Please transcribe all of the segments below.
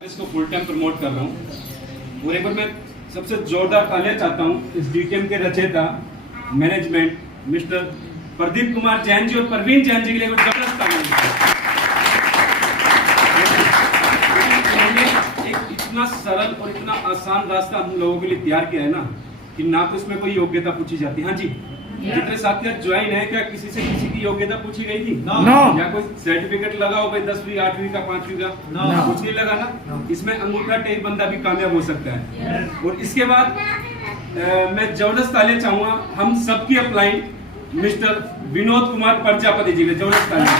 इसको full time promote कर रहा हूँ और एक बार मैं सबसे जोरदार तालियां चाहता हूँ इस डीटीएम के रचयिता मैनेजमेंट मिस्टर प्रदीप कुमार जैन जी और परवीन जैन जी के लिए जबरदस्त तालियां। एक इतना सरल और इतना आसान रास्ता हम लोगों के लिए तैयार किया है ना कि ना तो इसमें कोई योग्यता पूछी जाती। हाँ जी, जितने साथी ज्वाइन है क्या किसी से किसी की योग्यता पूछी गई थी? No. या कोई सर्टिफिकेट लगा हो भाई 10वीं 8वीं का 5वीं का? No. कुछ नहीं लगा ना। इसमें अंगूठा टेक बंदा भी कामयाब हो सकता है। और इसके बाद मैं जबरदस्त तालियां चाहूंगा हम सबकी अपलाइन मिस्टर विनोद कुमार प्रजापति जी के। जबरदस्त तालियां।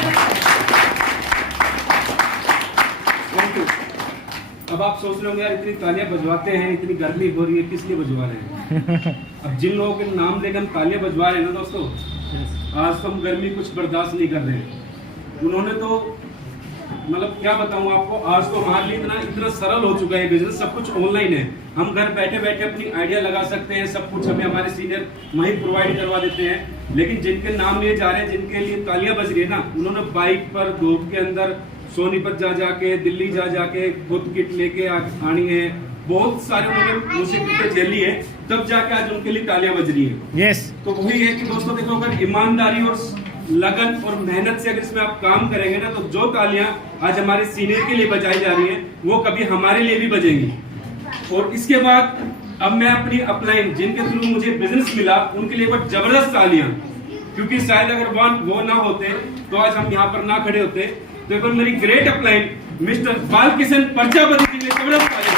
अब आप सोच रहे होंगे यार इतनी तालियां बजवाते हैं, इतनी गर्मी हो रही है, किस लिए बजवा रहे हैं? अब जिन लोगों के नाम लेकर हम तालियां बजवा रहे हैं ना दोस्तों, आज तो हम गर्मी कुछ बर्दाश्त नहीं कर रहे हैं। उन्होंने तो मतलब क्या बताऊं आपको, आज तो हमारे लिए इतना सरल हो चुका है बिजनेस, सब कुछ ऑनलाइन है। हम घर बैठे बैठे अपनी आइडिया लगा सकते हैं, सब कुछ हमें हमारे सीनियर वहीं प्रोवाइड करवा देते हैं। लेकिन जिनके नाम लिए जा रहे हैं, जिनके लिए तालियां बज रही है ना, उन्होंने बाइक पर धूप के अंदर सोनीपत जा जाके दिल्ली जा जाके खुद किट लेके आनी है, बहुत सारे उन्होंने मुसीबतें झेली है, तब जाके आज उनके लिए तालियां बज रही है। यस। तो वही है कि दोस्तों देखो, अगर ईमानदारी और लगन और मेहनत से अगर इसमें आप काम करेंगे ना, तो जो तालियां आज हमारे सीनियर के लिए बजाई जा रही है वो कभी हमारे लिए भी बजेंगी। और इसके बाद अब मैं अपनी अपलाइन जिनके थ्रू मुझे बिजनेस मिला उनके लिए बट जबरदस्त तालियां, क्योंकि शायद अगर वो ना होते तो आज हम यहाँ पर ना खड़े होते। तो एक बार मेरी great upline mister Balkishan Prajapati ji के जबरदस्त तालियां।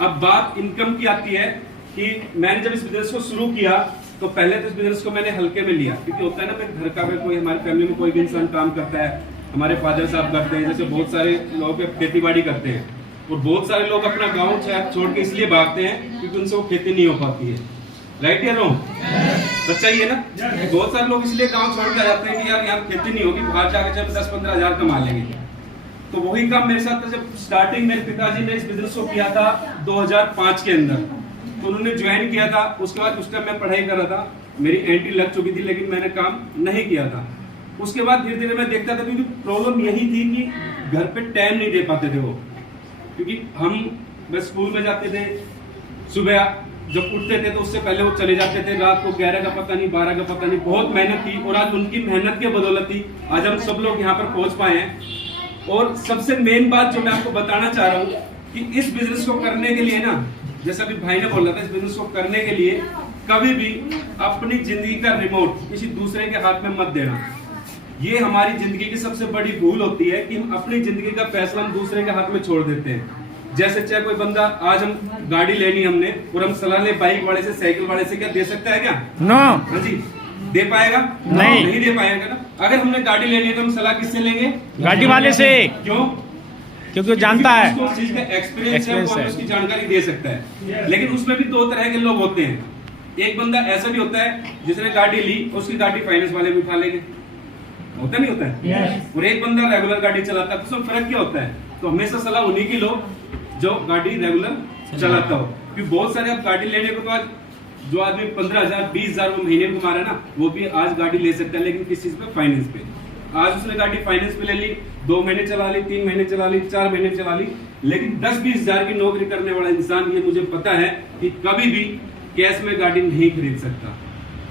अब बात इनकम की आती है कि मैंने जब इस बिजनेस को शुरू किया तो पहले तो इस बिजनेस को मैंने हल्के में लिया, क्योंकि होता है ना फिर घर का भी कोई हमारी फैमिली में कोई भी इंसान काम करता है, हमारे फादर साहब करते हैं, जैसे बहुत सारे लोग खेती बाड़ी करते हैं, और बहुत सारे लोग अपना गाँव छोड़ के इसलिए भागते हैं क्योंकि उनसे वो खेती नहीं हो पाती है। राइट या रॉन्ग? सच्चाई है ना? बहुत सारे लोग इसलिए गाँव छोड़ के जाते हैं कि यार यहाँ खेती नहीं होगी, बाहर जाकर जब 10-15 हजार कमा लेंगे। तो वही काम मेरे साथ था। जब स्टार्टिंग मेरे पिताजी ने इस बिजनेस को किया था 2005 के अंदर, तो उन्होंने ज्वाइन किया था। उसके बाद उस टाइम मैं पढ़ाई कर रहा था, मेरी एंट्री लग चुकी थी, लेकिन मैंने काम नहीं किया था। उसके बाद धीरे धीरे मैं देखता था, क्योंकि प्रॉब्लम यही थी कि घर पे टाइम नहीं दे पाते थे वो, क्योंकि हम बस स्कूल में जाते थे, सुबह जब उठते थे तो उससे पहले वो चले जाते थे, रात को 11 का पता नहीं 12 का पता नहीं। बहुत मेहनत थी और आज उनकी मेहनत के बदौलत ही आज हम सब लोग यहाँ पर पहुंच पाए हैं। और सबसे मेन बात जो मैं आपको बताना चाह रहा हूँ कि इस बिजनेस को करने के लिए ना, जैसा अभी भाई ने बोला था, इस बिजनेस को करने के लिए कभी भी अपनी जिंदगी का रिमोट किसी दूसरे के हाथ में मत देना। ये हमारी जिंदगी की सबसे बड़ी भूल होती है कि हम अपनी जिंदगी का फैसला हम दूसरे के हाथ में छोड़ देते हैं। जैसे चाहे कोई बंदा, आज हम गाड़ी लेनी हमने और हम सलाह ले बाइक वाले से, साइकिल वाले से, क्या दे सकता है क्या? नो। हाँ जी, दे पाएगा? नहीं दे पाएगा ना। अगर हमने गाड़ी लेनी है तो हम सलाह किससे लेंगे? गाड़ी वाले से। क्यों? क्योंकि वो जानता है, उसको चीज का एक्सपीरियंस है, वो उसकी जानकारी दे सकता है। लेकिन उसमें भी दो तरह के लोग होते हैं। एक बंदा ऐसा भी होता है जिसने गाड़ी ली, उसकी गाड़ी फाइनेंस वाले भी उठा लेंगे, होता नहीं होता है? और एक बंदा रेगुलर गाड़ी चलाता है, उसमें फर्क क्या होता है? तो हमेशा सलाह उन्हीं की लो जो गाड़ी रेगुलर चलाता हो। क्योंकि बहुत सारे आप गाड़ी लेने को तो आज जो आदमी 15,000 20,000 वो महीने में कमा रहा है ना, वो भी आज गाड़ी ले सकता है, लेकिन किस चीज पे? फाइनेंस पे। आज उसने गाड़ी फाइनेंस पे ले ली, 2 महीने चला ली, 3 महीने चला ली, 4 महीने चला ली, लेकिन 10-20 हजार की नौकरी करने वाला इंसान, ये मुझे पता है कि कभी भी कैश में गाड़ी नहीं खरीद सकता।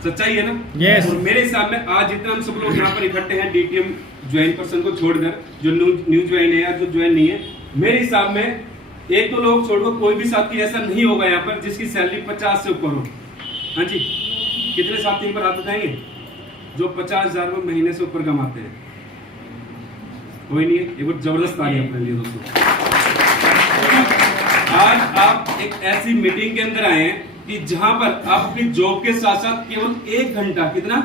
सच्चाई है ना? yes. और मेरे हिसाब में आज जितना हम सब लोग यहाँ पर इकट्ठे हैं, डीटीएम ज्वाइन पर्सन को छोड़कर, जो न्यू ज्वाइन है या जो ज्वाइन नहीं है, मेरे हिसाब में एक दो लोग छोड़कर कोई भी साथी ऐसा नहीं होगा यहाँ पर जिसकी सैलरी 50 से ऊपर हो। हाँ जी, कितने साथी पर हाथ उठाएंगे जो 50,000 महीने से ऊपर कमाते हैं? कोई नहीं है। एक बार जबरदस्त ताली अपने लिए दोस्तों। आज आप एक ऐसी मीटिंग के अंदर आए हैं कि जहां पर आप अपनी जॉब के साथ साथ केवल 1 घंटा, कितना?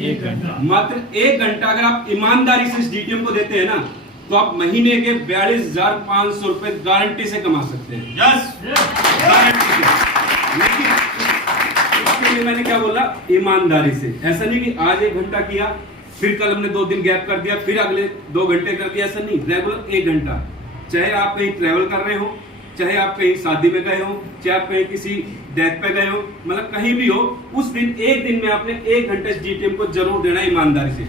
1 घंटा, मात्र 1 घंटा अगर आप ईमानदारी से इस डीटीएम को देते हैं ना, तो आप महीने के 42,500 रुपए गारंटी से कमा सकते हैं। यस, गारंटी से। लेकिन उसके लिए मैंने क्या बोला? ईमानदारी से। ऐसा नहीं कि आज 1 घंटा किया, फिर कल हमने 2 दिन गैप कर दिया, फिर अगले 2 घंटे कर दिया, ऐसा नहीं। रेगुलर 1 घंटा। चाहे आप कहीं ट्रेवल कर रहे हो, चाहे आप कहीं शादी में गए हो, चाहे आप कहीं किसी डेथ पे गए हो, मतलब कहीं भी हो, उस दिन 1 दिन में आपने 1 घंटे डीटीएम को जरूर देना ईमानदारी से।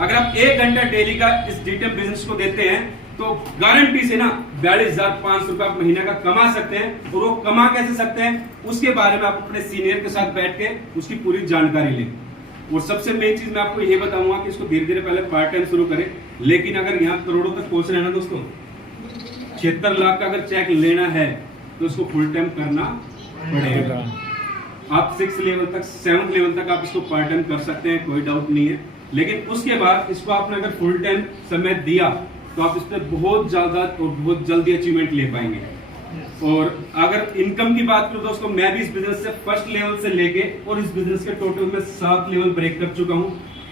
अगर आप 1 घंटा डेली का इस डीटीएम बिजनेस को देते हैं तो गारंटी से ना 42,500 रुपए आप महीने का कमा सकते हैं। और वो कमा कैसे सकते हैं उसके बारे में आप अपने सीनियर के साथ बैठ के उसकी पूरी जानकारी लें। और सबसे मेन चीज मैं आपको ये बताऊंगा कि इसको धीरे धीरे पहले पार्ट टाइम शुरू करें, लेकिन अगर यहाँ करोड़ों तक पहुंच रहे हैं ना दोस्तों, 76 लाख का अगर चेक लेना है तो उसको फुल टाइम करना पड़ेगा। आप 6 लेवल तक 7 लेवल तक आप इसको पार्ट टाइम कर सकते हैं, कोई डाउट नहीं है। लेकिन उसके बाद इसको आपने अगर फुल टाइम समय दिया तो आप इस पर बहुत ज्यादा और बहुत जल्दी अचीवमेंट ले पाएंगे। और अगर इनकम की बात करूं दोस्तों, मैं भी इस बिजनेस से फर्स्ट लेवल से लेके और इस बिजनेस के टोटल में 7 लेवल ब्रेक कर चुका हूं।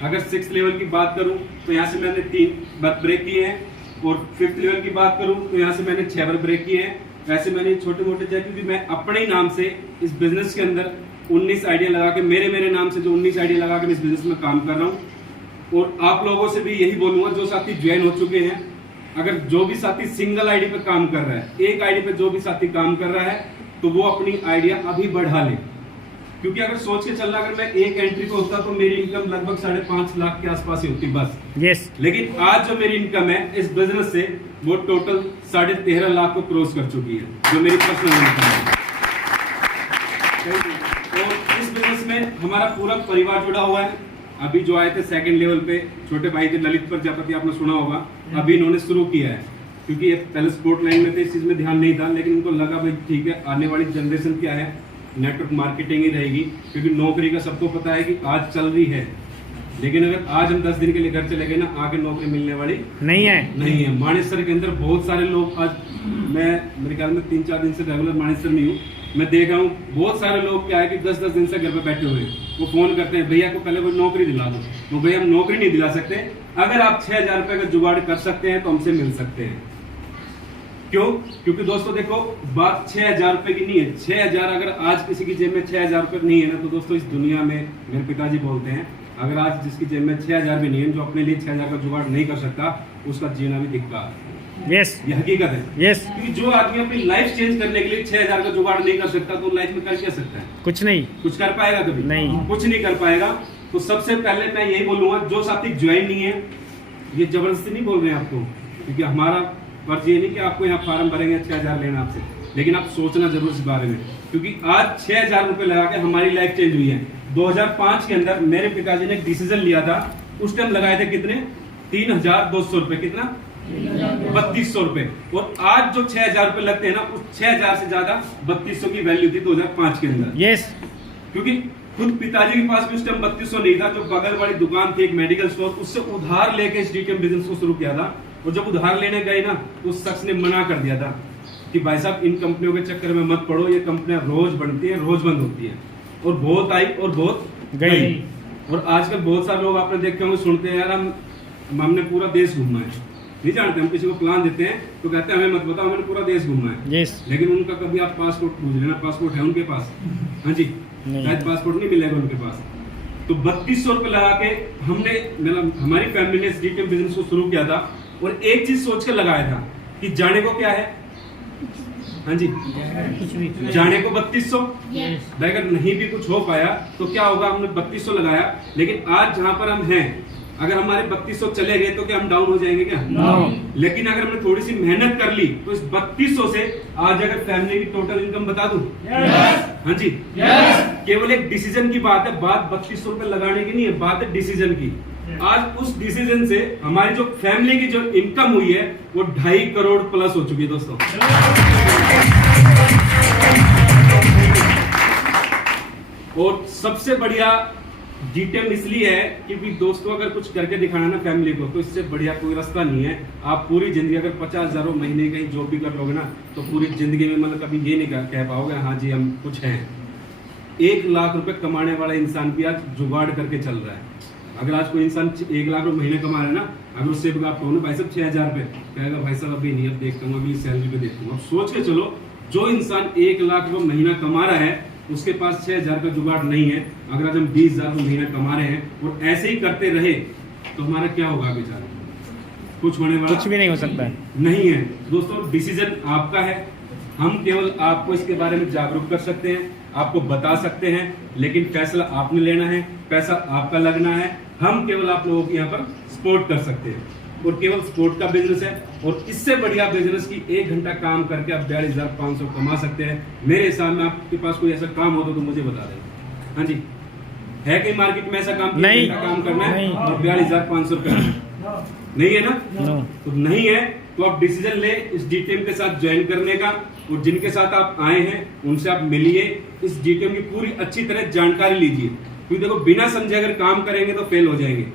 अगर 6 लेवल की बात करूं तो यहाँ से मैंने 3 बार ब्रेक किए हैं, और 5th लेवल की बात करूं तो यहाँ से मैंने 6 बार ब्रेक किए हैं। वैसे मैंने छोटे मोटे चेक, क्योंकि मैं अपने ही नाम से इस बिजनेस के अंदर 19 आइडिया लगा के, मेरे नाम से जो 19 आइडिया लगा के मैं इस बिजनेस में काम कर रहा हूँ। और आप लोगों से भी यही बोलूंगा, जो साथी ज्वाइन हो चुके हैं, अगर जो भी साथी सिंगल आईडी पे काम कर रहा है, एक आईडी पे जो भी साथी काम कर रहा है, तो वो अपनी आइडिया अभी बढ़ा ले। क्योंकि अगर सोच के चलना, अगर मैं एक एंट्री पे होता तो मेरी इनकम लगभग 5.5 लाख के आसपास ही होती बस। यस। लेकिन आज जो मेरी इनकम है इस बिजनेस से, वो टोटल 13.5 लाख को क्रॉस कर चुकी है, जो मेरी पर्सनल इनकम है। और इस बिजनेस में हमारा पूरा परिवार जुड़ा हुआ है। अभी जो आए थे 2nd लेवल पे, छोटे भाई थे ललित प्रजापति, आपने सुना होगा, अभी इन्होंने शुरू किया है। क्योंकि ये पहले स्पोर्ट लाइन में थे, इस चीज में ध्यान नहीं था, लेकिन इनको लगा भाई ठीक है, आने वाली जनरेशन क्या है, नेटवर्क मार्केटिंग ही रहेगी। क्योंकि नौकरी का सबको पता है कि आज चल रही है, लेकिन अगर आज हम 10 दिन के लिए घर चले गए ना, आगे नौकरी मिलने वाली नहीं है। मानेसर के अंदर बहुत सारे लोग, आज मैं मेरे ख्याल में 3-4 दिन से रेगुलर मानेसर में हूँ, मैं देख रहा हूँ बहुत सारे लोग क्या है कि 10-10 दिन से घर पे बैठे हुए हैं। वो फोन करते हैं, भैया को पहले कोई नौकरी दिला दो। वो भैया हम नौकरी नहीं दिला सकते, अगर आप 6,000 रुपए का जुगाड़ कर सकते हैं तो हमसे मिल सकते हैं। क्यों? क्योंकि दोस्तों देखो, बात 6,000 रुपए की नहीं है। 6,000 अगर आज किसी की जेब में 6,000 रुपए नहीं है ना, तो दोस्तों इस दुनिया में, मेरे पिताजी बोलते हैं, अगर आज जिसकी जेब में 6,000 भी नहीं है, जो अपने लिए 6,000 का जुगाड़ नहीं कर सकता, उसका जीना भी दिक्कत है। यस, ये हकीकत है। यस। क्योंकि जो आदमी अपनी लाइफ चेंज करने के लिए 6,000 का जुगाड़ नहीं कर सकता, तो लाइफ में कर क्या सकता है? कुछ नहीं। कुछ कर पाएगा कभी? नहीं, कुछ नहीं कर पाएगा। तो सबसे पहले मैं यही बोलूंगा, जो साथी ज्वाइन नहीं है, ये जबरदस्ती नहीं बोल रहे हैं आपको, क्योंकि हमारा फर्ज ये नहीं कि आपको यहाँ फार्म भरेंगे 6,000 लेना आपसे, लेकिन आप सोचना जरूर इस बारे में। क्योंकि आज 6,000 रुपए लगा के हमारी लाइफ चेंज हुई है। 2005 के अंदर मेरे पिताजी ने एक डिसीजन लिया था, उस टाइम लगाए थे कितने? 3,200 रुपए। कितना? 3,200 रुपए। और आज जो 6,000 रुपए लगते हैं ना, उस 6,000 से ज्यादा 3,200 की वैल्यू थी 2005 के अंदर। यस। क्योंकि खुद पिताजी के पास भी उस टाइम 3,200 नहीं था, जो बगल वाली दुकान थी एक मेडिकल स्टोर, उससे उधार लेके इस डीटीएम बिजनेस को शुरू किया था। और जब उधार लेने गए ना, तो उस शख्स ने मना कर दिया था कि भाई साहब, इन कंपनियों के चक्कर में मत पड़ो, ये कंपनियां रोज बनती है, रोज बंद होती है। और बहुत आई और बहुत गई। और आजकल बहुत सारे लोग आपने देखे होंगे, सुनते हैं, यार हमने पूरा देश घूमना है। नहीं जानते, हम किसी को प्लान देते हैं तो कहते हैं हमें मत बताओ, हमने पूरा देश घूमना है। yes. लेकिन उनका कभी आप पासपोर्ट पूछ लेना, पासपोर्ट है उनके पास? हाँ जी, शायद पासपोर्ट नहीं मिलेगा उनके पास। तो 3,200 रुपए लगा के हमारी फैमिली ने इस डीटीएम बिजनेस को शुरू किया था। और एक चीज सोच के लगाया था कि जाने को क्या है, हाँ जी, जाने को 3,200। अगर नहीं भी कुछ हो पाया तो क्या होगा, हमने 3,200 लगाया। लेकिन आज जहां पर हम हैं, अगर हमारे 3,200 चले गए तो क्या हम डाउन हो जाएंगे क्या? no. लेकिन अगर हमने थोड़ी सी मेहनत कर ली तो इस 3,200 से आज अगर फैमिली की टोटल इनकम बता दूं, हाँ जी, केवल एक डिसीजन की बात है। बात 3,200 रुपए लगाने की नहीं है, बात है डिसीजन की। आज उस डिसीजन से हमारी जो फैमिली की जो इनकम हुई है, वो 2.5 करोड़ प्लस हो चुकी है दोस्तों। और सबसे बढ़िया डीटीएम इसलिए है क्योंकि दोस्तों, अगर कुछ करके दिखाना ना फैमिली को, तो इससे बढ़िया कोई रास्ता नहीं है। आप पूरी जिंदगी अगर 50,000 महीने कहीं जॉब भी कर लोगे ना, तो पूरी जिंदगी में मतलब कभी ये नहीं कह पाओगे हाँ जी हम कुछ हैं। 1 लाख रुपए कमाने वाला इंसान भी आज जुगाड़ करके चल रहा है। अगर आज कोई इंसान 1 लाख रुपए महीने कमा रहा है ना, अगर उससे आप कहो ना भाई साहब 6,000 रुपए, कहेगा भाई साहब अभी नहीं, अब देखता हूँ, अभी सैलरी पे देखता हूँ। अब सोच के चलो, जो इंसान 1 लाख रुपए महीना कमा रहा है, उसके पास 6,000 का जुगाड़ नहीं है। अगर आज हम 20,000 रुपए महीना कमा रहे हैं और ऐसे ही करते रहे, तो हमारा क्या होगा बेचारा? कुछ होने वाला कुछ भी नहीं हो सकता नहीं है दोस्तों। डिसीजन आपका है, हम केवल आपको इसके बारे में जागरूक कर सकते हैं, आपको बता सकते हैं, लेकिन फैसला आपने लेना है, पैसा आपका लगना है। हम केवल आप लोगों की यहाँ पर सपोर्ट कर सकते हैं, और केवल सपोर्ट का बिजनेस है। और इससे बढ़िया बिजनेस की 1 घंटा काम करके आप 42,500 कमा सकते हैं। मेरे हिसाब में आपके पास कोई ऐसा काम हो तो मुझे बता दें। हाँ जी, है कहीं मार्केट में ऐसा काम कि नहीं, 1 घंटा काम करना है नहीं। और 42,500 रुपये नहीं है ना? नो। तो नहीं है तो आप डिसीजन ले इस डीटीएम के साथ ज्वाइन करने का, और जिनके साथ आप आए हैं उनसे आप मिलिए, इस डीटीएम की पूरी अच्छी तरह जानकारी लीजिए। क्योंकि देखो, बिना समझे अगर काम करेंगे तो फेल हो जाएंगे।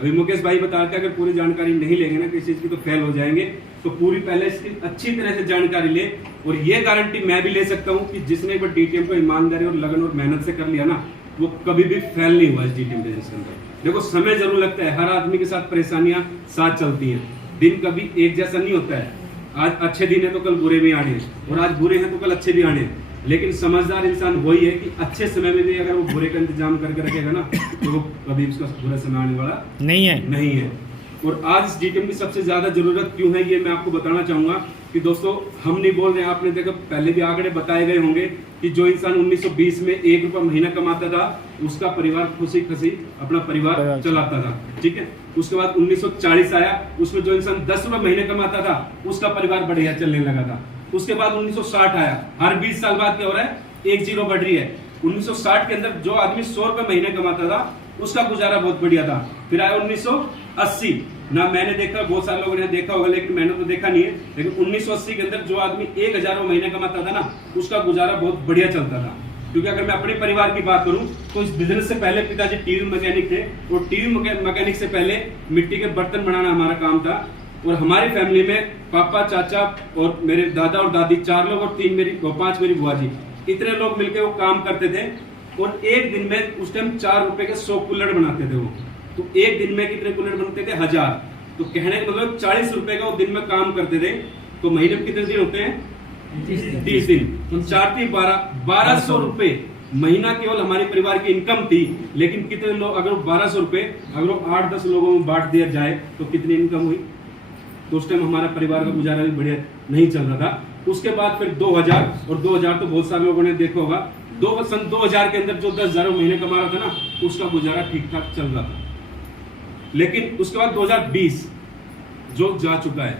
अभी मुकेश भाई बताते हैं, अगर पूरी जानकारी नहीं लेंगे ना किसी चीज की तो फेल हो जाएंगे। तो पूरी पहले इसकी अच्छी तरह से जानकारी ले, और ये गारंटी मैं भी ले सकता हूँ कि जिसने एक बार डीटीएम को ईमानदारी और लगन और मेहनत से कर लिया ना, वो कभी भी फेल नहीं हुआ इस डीटीएम बिजनेस के अंदर। देखो, समय जरूर लगता है, हर आदमी के साथ परेशानियां साथ चलती हैं, दिन कभी एक जैसा नहीं होता है। आज अच्छे दिन है तो कल बुरे भी आने, और आज बुरे हैं तो कल अच्छे भी आने। लेकिन समझदार इंसान वही है कि अच्छे समय में भी अगर वो बुरे का इंतजाम करके रखेगा ना, तो वो कभी उसका बुरा समय आने वाला नहीं है। और आज इस डीटीएम की सबसे ज्यादा जरूरत क्यों है, ये मैं आपको बताना चाहूंगा कि दोस्तों, हम नहीं बोल रहे हैं, आपने देखा पहले भी आंकड़े बताए गए होंगे कि जो इंसान 1920 में 1 रुपया महीना कमाता था, उसका परिवार खुशी खुशी अपना परिवार चलाता था। ठीक है, उसके बाद 1940 आया, उसमें जो इंसान 10 रुपए महीने कमाता था, उसका परिवार बढ़िया चलने लगा था। उसके बाद 1960 आया, हर 20 साल बाद क्या हो रहा है, एक जीरो बढ़ रही है। 1960 के अंदर जो आदमी 100 रुपए महीने कमाता था, उसका गुजारा बहुत बढ़िया था। फिर आया 1980, ना मैंने देखा, बहुत सारे लोगों ने देखा होगा, लेकिन मैंने तो देखा नहीं है। लेकिन 1980 के अंदर जो आदमी 1,000 महीने कमाता था ना, उसका गुजारा बहुत बढ़िया चलता था। क्योंकि अगर मैं अपने परिवार की बात करूं तो इस बिजनेस से पहले पिताजी टीवी मैकेनिक थे, और टीवी मैकेनिक से पहले मिट्टी के बर्तन बनाना हमारा काम था। और हमारी फैमिली में पापा, चाचा और मेरे दादा और दादी 4 लोग, और 5 मेरी बुआ जी, इतने लोग मिलकर वो काम करते थे। और एक दिन में उस टाइम 4 रुपए के 100 कुल्हड़ बनाते थे वो। तो एक दिन में कितने कुल्हड़ बनते थे? 1000। तो कहने का मतलब 40 रुपए का वो दिन में काम करते थे। तो महीने में कितने दिन होते हैं? 30 दिन। तो 4 × 1200 रुपए महीना केवल हमारे परिवार की इनकम थी। लेकिन कितने लोग, अगर 1200 रुपए अगर वो 8-10 लोगों में बांट दिया जाए तो कितनी इनकम हुई? तो उस टाइम हमारा परिवार का गुजारा भी बढ़िया नहीं चल रहा था। उसके बाद फिर 2000, और 2000 तो बहुत सारे लोगों ने देखा होगा, सन 2000 के अंदर जो 10,000 महीने कमा रहा था ना, उसका गुजारा ठीक ठाक चल रहा था। लेकिन उसके बाद 2020 जो जा चुका है,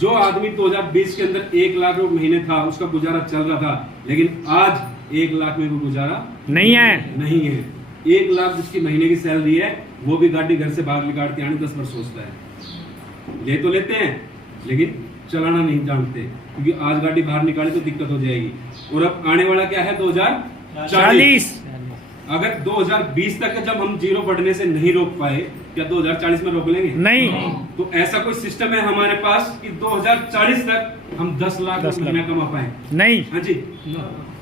जो आदमी 2020 के अंदर 1 लाख रुपए महीने था, उसका गुजारा चल रहा था। लेकिन आज 1 लाख में भी गुजारा नहीं है। 1 लाख जिसकी महीने की सैलरी है, वो भी गाड़ी घर से बाहर निकाल के आने 10 बार सोचता है। ले तो लेते हैं लेकिन चलाना नहीं जानते, क्योंकि आज गाड़ी बाहर निकाले तो दिक्कत हो जाएगी। और अब आने वाला क्या है? 2040। अगर 2020 तक जब हम जीरो बढ़ने से नहीं रोक पाए, क्या 2040 में रोक लेंगे? नहीं। तो ऐसा कोई सिस्टम है हमारे पास कि 2040 तक हम 10 लाख महीना कमा पाए? नहीं। हाँ जी,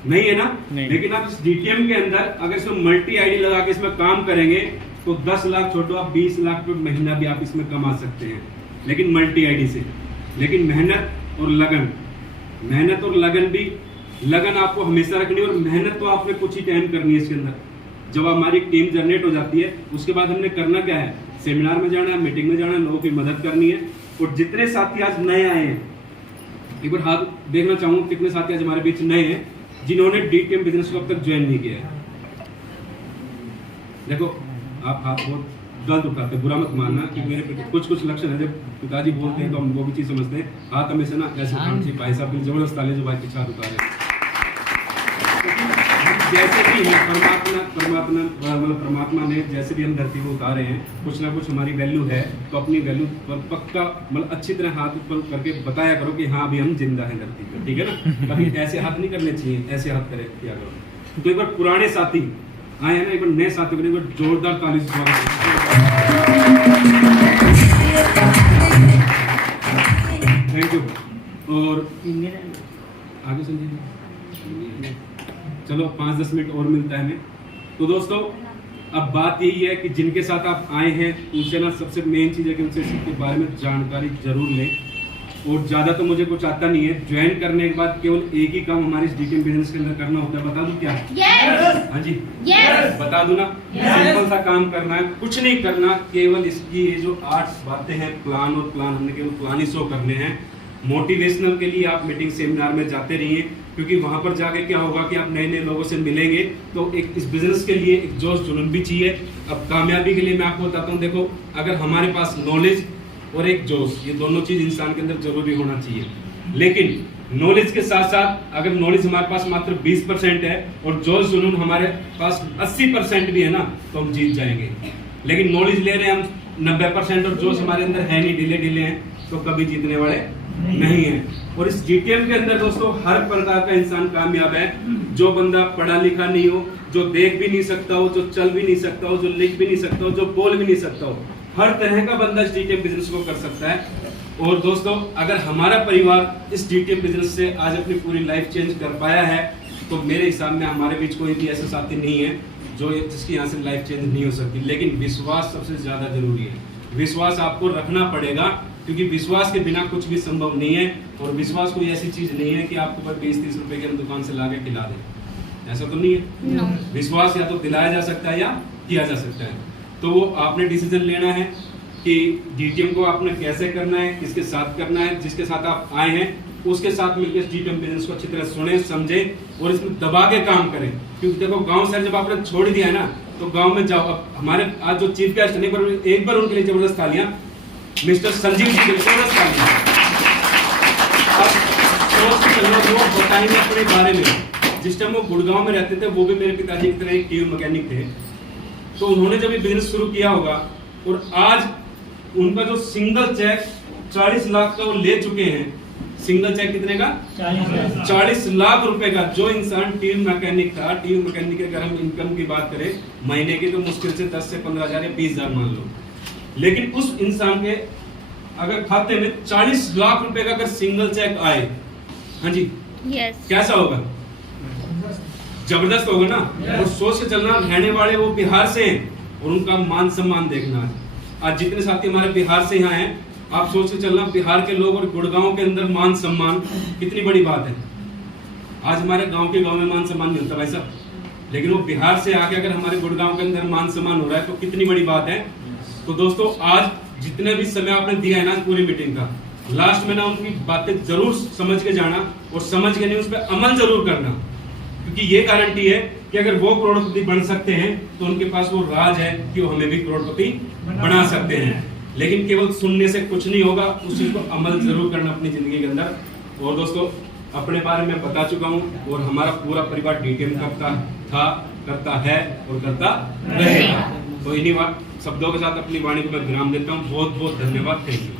नहीं है ना? नहीं। लेकिन आप इस डीटीएम के अंदर अगर इसमें मल्टी आईडी लगा के इसमें काम करेंगे तो 10 लाख छोड़ो, आप 20 लाख रुपए महीना भी आप इसमें कमा सकते हैं, लेकिन मल्टी आईडी से। लेकिन मेहनत और लगन भी, लगन आपको हमेशा रखनी है, और मेहनत तो आपने कुछ ही टाइम करनी है इसके अंदर। जब हमारी टीम जनरेट हो जाती है, उसके बाद हमने करना क्या है? सेमिनार में जाना है, मीटिंग में जाना है, लोगों की मदद करनी है। और जितने साथी आज नए आए हैं, एक बार हाथ देखना चाहूंगा कितने साथी आज हमारे बीच नए हैं जिन्होंने डीटीएम बिजनेस को अब तक ज्वाइन नहीं किया है। देखो, आप हाथ बहुत गलत उठाते, बुरा मत मानना कि मेरे कुछ लक्षण है। जब पिताजी बोलते हैं तो हम वो भी चीज समझते हैं। हाथ हमेशा ना ऐसे उठाना चाहिए, भाई साहब जबरदस्त ताली जो भाई के साथ उतारे। जैसे भी है परमात्मा ने जैसे भी हम धरती को उतारे हैं, कुछ ना कुछ हमारी वैल्यू है। तो अपनी वैल्यू पर पक्का मतलब अच्छी तरह हाथ ऊपर करके बताया करो कि हाँ अभी हम जिंदा हैं धरती पर, ठीक है ना? कभी ऐसे हाथ नहीं करने चाहिए, ऐसे हाथ करे किया करो। तो एक बार पुराने साथी आए हैं ना, एक बार नए साथी को एक बार जोरदार ताली से थैंक यू। और आगे सुनिए, चलो 5-10 मिनट और मिलता है हमें। तो दोस्तों, अब बात यही है कि जिनके साथ आप आए हैं उनसे ना सबसे मेन चीज़ है कि उनसे इसके बारे में जानकारी जरूर लें। और ज़्यादा तो मुझे कुछ आता नहीं है। ज्वाइन करने के बाद केवल एक ही काम हमारे इस डीटीएम बिजनेस के अंदर करना होता है। बता दूं क्या? हाँ जी, बता दूं ना? सिंपल सा काम करना है, कुछ नहीं करना। केवल इसकी ये जो 8 बातें हैं, प्लान हमने केवल प्लान ही शो करने हैं। मोटिवेशनल के लिए आप मीटिंग सेमिनार में जाते रहिए, क्योंकि वहां पर जाके क्या होगा कि आप नए नए लोगों से मिलेंगे, तो एक इस बिजनेस के लिए एक जोश जुनून भी चाहिए। अब कामयाबी के लिए मैं आपको बताता हूँ, देखो अगर हमारे पास नॉलेज और एक जोश, ये दोनों चीज इंसान के अंदर जरूरी होना चाहिए। लेकिन नॉलेज के साथ साथ अगर नॉलेज हमारे पास मात्र 20% है और जोश जुनून हमारे पास 80% भी है ना, तो हम जीत जाएंगे। लेकिन नॉलेज ले रहे हैं हम 90% और जोश हमारे अंदर है नहीं, ढीले ढीले हैं, तो कभी जीतने वाले नहीं है। और इस जीटीएम के अंदर दोस्तों हर प्रकार का इंसान कामयाब है। जो बंदा पढ़ा लिखा नहीं हो, जो देख भी नहीं सकता हो, जो चल भी नहीं सकता हो, जो लिख भी नहीं सकता हो, जो बोल भी नहीं सकता हो, हर तरह का बंदा इस जीटीएम बिजनेस को कर सकता है। और दोस्तों अगर हमारा परिवार इस जीटीएम बिजनेस से आज अपनी पूरी लाइफ चेंज कर पाया है, तो मेरे हिसाब में हमारे बीच कोई भी ऐसा साथी नहीं है जो जिसकी यहाँ से लाइफ चेंज नहीं हो सकती। लेकिन विश्वास सबसे ज्यादा जरूरी है। विश्वास आपको रखना पड़ेगा, क्योंकि विश्वास के बिना कुछ भी संभव नहीं है। और विश्वास कोई ऐसी चीज नहीं है कि आपको पर 20-30 रुपए की हम दुकान से लाके खिला दें, ऐसा तो नहीं है। No. विश्वास या तो दिलाया जा सकता है या किया जा सकता है। तो वो आपने डिसीजन लेना है कि जीटीएम को आपने कैसे करना है, किसके साथ करना है। जिसके साथ आप आए हैं उसके साथ मिलकर जीटीएम बिजनेस को अच्छी तरह सुने, समझे और इसमें दबा के काम करें। क्योंकि देखो गांव से जब आपने छोड़ दिया है ना, तो गांव में जाओ। अब हमारे आज जो चीफ गेस्ट है, एक बार उनके लिए जबरदस्त तालियां, मिस्टर संजीव जी के लिए जबरदस्त तालियां। अब सोच के चलो, वो बताएंगे अपने बारे में। जिस टाइम वो गुड़गांव में रहते थे, वो भी मेरे पिताजी की तरह एक टीवी मैकेनिक थे। तो उन्होंने जब ये बिजनेस शुरू किया होगा, और आज उनका जो सिंगल चेक 40 लाख का वो ले चुके हैं। सिंगल चेक कितने का? 40 लाख रुपए का। जो इंसान टीवी मैकेनिक था, टीवी मैकेनिक के अगर हम इनकम की बात करें महीने की, तो मुश्किल से 10 से 15,000 या 20,000 मान लो। लेकिन उस इंसान के अगर खाते में 40 लाख रुपए का अगर सिंगल चेक आए, हाँ जी, Yes. कैसा होगा? जबरदस्त होगा ना। और सोच के चलना, रहने वाले वो बिहार से हैं और उनका मान सम्मान देखना। आज जितने साथी हमारे बिहार से यहाँ हैं, आप सोच के चलना, बिहार के लोग और गुड़गांव के अंदर मान सम्मान कितनी बड़ी बात है। आज हमारे गांव के गांव में मान सम्मान नहीं होता भाई साहब, लेकिन वो बिहार से आके अगर हमारे गुड़गांव के अंदर मान सम्मान हो रहा है, तो कितनी बड़ी बात है। तो दोस्तों आज जितने भी समय आपने दिया है ना पूरी मीटिंग का, लास्ट में ना उनकी बातें जरूर समझ के जाना, और समझ के नहीं उस पर अमल जरूर करना। क्योंकि ये गारंटी है कि अगर वो करोड़पति बन सकते हैं, तो उनके पास वो राज है कि वो हमें भी करोड़पति बना सकते हैं। लेकिन केवल सुनने से कुछ नहीं होगा, उस चीज को अमल जरूर करना अपनी जिंदगी के अंदर। और दोस्तों अपने बारे में बता चुका हूँ, और हमारा पूरा परिवार डीटीएम करता था, करता है और करता रहेगा। तो इन्हीं शब्दों के साथ अपनी वाणी को मैं विराम देता हूँ। बहुत बहुत धन्यवाद। Thank you.